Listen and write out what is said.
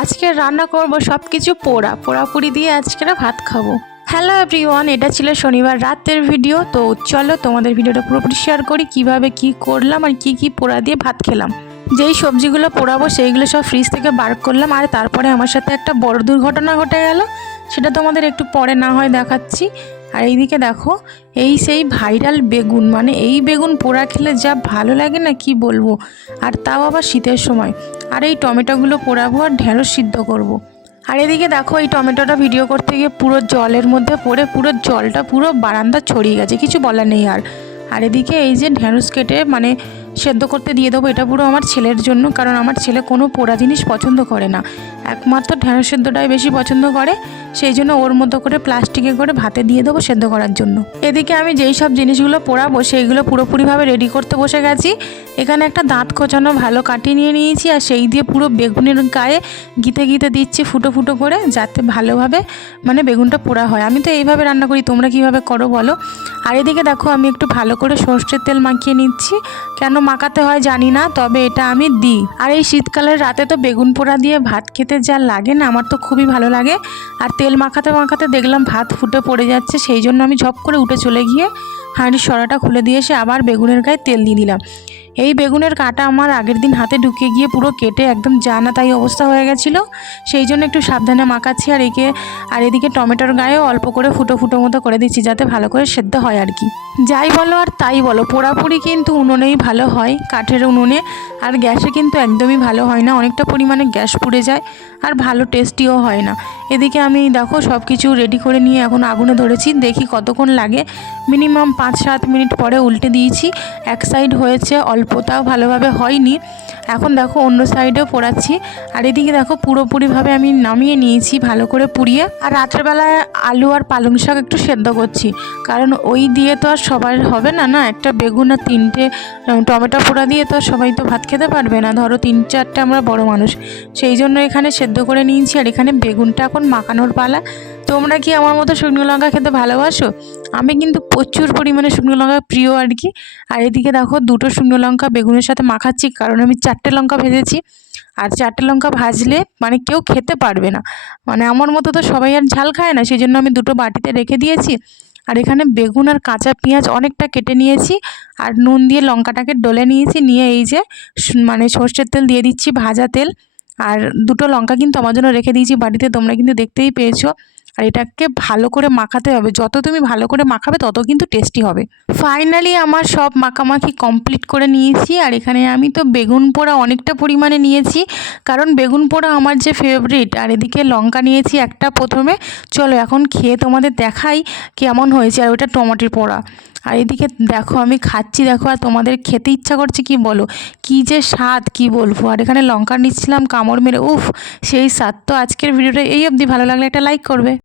আজকে রান্না করব সব কিছু পোড়া পোড়াপুরি দিয়ে আজকে ভাত খাব। হ্যালো এভরিওয়ান এটা ছিল শনিবার রাতের ভিডিও তো চলো তোমাদের ভিডিওটা পুরোপুরি শেয়ার করি, কীভাবে কি করলাম আর কি কি পোড়া দিয়ে ভাত খেলাম। যেই সবজিগুলো পোড়াবো, সেইগুলো সব ফ্রিজ থেকে বার করলাম, আর তারপরে আমার সাথে একটা বড় দুর্ঘটনা ঘটে গেল, সেটা তোমাদের একটু পরে না হয় দেখাচ্ছি। আর এইদিকে দেখো, এই সেই ভাইরাল বেগুন মানে এই বেগুন পোড়া খেলে যা ভালো লাগে না কি বলব? আর তাও আবার শীতের সময়। আর এই টমেটোগুলো পোড়াবো আর ঢেঁড়স সিদ্ধ করব। আর এদিকে দেখো, এই টমেটোটা ভিডিও করতে গিয়ে পুরো জলের মধ্যে পড়ে, পুরো জলটা পুরো বারান্দা ছড়িয়ে গেছে, কিছু বলার নেই আর আর এদিকে এই যে ঢেঁড়স কেটে মানে সেদ্ধ করতে দিয়ে দেবো, এটা পুরো আমার ছেলের জন্য, কারণ আমার ছেলে কোনো পোড়া জিনিস পছন্দ করে না। একমাত্র ঢেঁড়স সেদ্ধটাই বেশি পছন্দ করে, সেই জন্য ওর মতো করে প্লাস্টিকে করে ভাতে দিয়ে দেবো সেদ্ধ করার জন্য। এদিকে আমি যেই সব জিনিসগুলো পোড়াবো, সেইগুলো পুরোপুরিভাবে রেডি করতে বসে গেছি। এখানে একটা দাঁত কোচানো ভালো কাটিয়ে নিয়ে নিয়েছি, আর সেই দিয়ে পুরো বেগুনের গায়ে গিতে গিতে দিচ্ছি ফুটো ফুটো করে, যাতে ভালোভাবে মানে বেগুনটা পোড়া হয়। আমি তো এইভাবে রান্না করি, তোমরা কীভাবে করো বলো। আর এদিকে দেখো, আমি একটু ভালো করে সর্ষের তেল মাখিয়ে নিচ্ছি। কেন মাখাতে হয় জানি না, তবে এটা আমি দিই। আর এই শীতকালের রাতে তো বেগুন পোড়া দিয়ে ভাত খেতে যা লাগে না, আমার তো খুবই ভালো লাগে। আর তেল মাখাতে মাখাতে দেখলাম ভাত ফুটে পড়ে যাচ্ছে, সেই জন্য আমি ঝপ করে উঠে চলে গিয়ে হাঁড়ির সরাটা খুলে দিয়ে এসে আবার বেগুনের গায়ে তেল দিয়ে দিলাম। এই বেগুনের কাটা আমার আগের দিন হাতে ঢুকে গিয়ে পুরো কেটে একদম জানা তাই অবস্থা হয়ে গেছিল। সেই জন্য একটু সাবধানে মাখাচ্ছি আর একে, আর এদিকে টমেটোর গায়েও অল্প করে ফুটো ফুটো মতো করে দিচ্ছি যাতে ভালো করে সেদ্ধ হয় আর কি। যাই বলো আর তাই বলো পোড়াপুরি কিন্তু উনুনেই ভালো হয়, কাঠের উনুনে। আর গ্যাসে কিন্তু একদমই ভালো হয় না, অনেকটা পরিমাণে গ্যাস পুড়ে যায়, আর ভালো টেস্টিও হয় না। এদিকে আমি দেখো সব কিছু রেডি করে নিয়ে এখন আগুনে ধরেছি। দেখি কতক্ষণ লাগে। মিনিমাম পাঁচ সাত মিনিট পরে উল্টে দিয়েছি। এক সাইড হয়েছে, অল্পতাও ভালোভাবে হয়নি। এখন দেখো অন্য সাইডেও পোড়াচ্ছি। আর এদিকে দেখো পুরোপুরিভাবে আমি নামিয়ে নিয়েছি ভালো করে পুড়িয়ে। আর রাত্রেবেলায় আলু আর পালং শাক একটু সেদ্ধ করছি। কারণ ওই দিয়ে তো আর সবার হবে না না? একটা বেগুন আর তিনটে টমেটো পোড়া দিয়ে তো সবাই তো ভাত খেতে পারবে না। ধরো তিন চারটে আমরা বড় মানুষ। সেই জন্য এখানে সেদ্ধ করে নিয়েছি। আর এখানে বেগুনটা এখন মাখানোর পালা। তোমরা কি আমার মতো শুকনো লঙ্কা খেতে ভালোবাসো? আমি কিন্তু প্রচুর পরিমাণে শুকনো লঙ্কা প্রিয় আর কি। আর এদিকে দেখো দুটো শুকনো লঙ্কা বেগুনের সাথে মাখাচ্ছি, কারণ আমি চারটে লঙ্কা ভেজেছি। আর চারটে লঙ্কা ভাজলে মানে কেউ খেতে পারবে না। মানে আমার মতো তো সবাই আর ঝাল খায় না সেই জন্য আমি দুটো বাটিতে রেখে দিয়েছি। আর এখানে বেগুন আর কাঁচা পেঁয়াজ অনেকটা কেটে নিয়েছি। আর নুন দিয়ে লঙ্কাটাকে ডলে নিয়েছি, নিয়ে এই যে মানে সর্ষের তেল দিয়ে দিচ্ছি ভাজা তেল। আর দুটো লঙ্কা কিন্তু আমার জন্য রেখে দিয়েছি বাড়িতে তোমরা কিন্তু দেখতেই পেয়েছ। আর এটাকে ভালো করে মাখাতে হবে। যত তুমি ভালো করে মাখাবে, তত কিন্তু টেস্টি হবে। ফাইনালি আমার সব মাখামাখি কমপ্লিট করে নিয়েছি। আর এখানে আমি তো বেগুন পোড়া অনেকটা পরিমাণে নিয়েছি। কারণ বেগুন পোড়া আমার যে ফেভারিট আর এদিকে লঙ্কা নিয়েছি একটা প্রথমে। চলো এখন খেয়ে তোমাদের দেখাই কেমন হয়েছে। আর ওটা টমাটোর পোড়া। আর এদিকে দেখো, আমি খাচ্ছি, দেখো, আর তোমাদের খেতে ইচ্ছা করছে কি বলো? কি যে স্বাদ, কি বলব? আর এখানে লঙ্কা নিচ্ছিলাম কামড় মেরে, উফ, সেই স্বাদ। তো আজকের ভিডিওটা এই অবধি। ভালো লাগলে একটা লাইক করবে।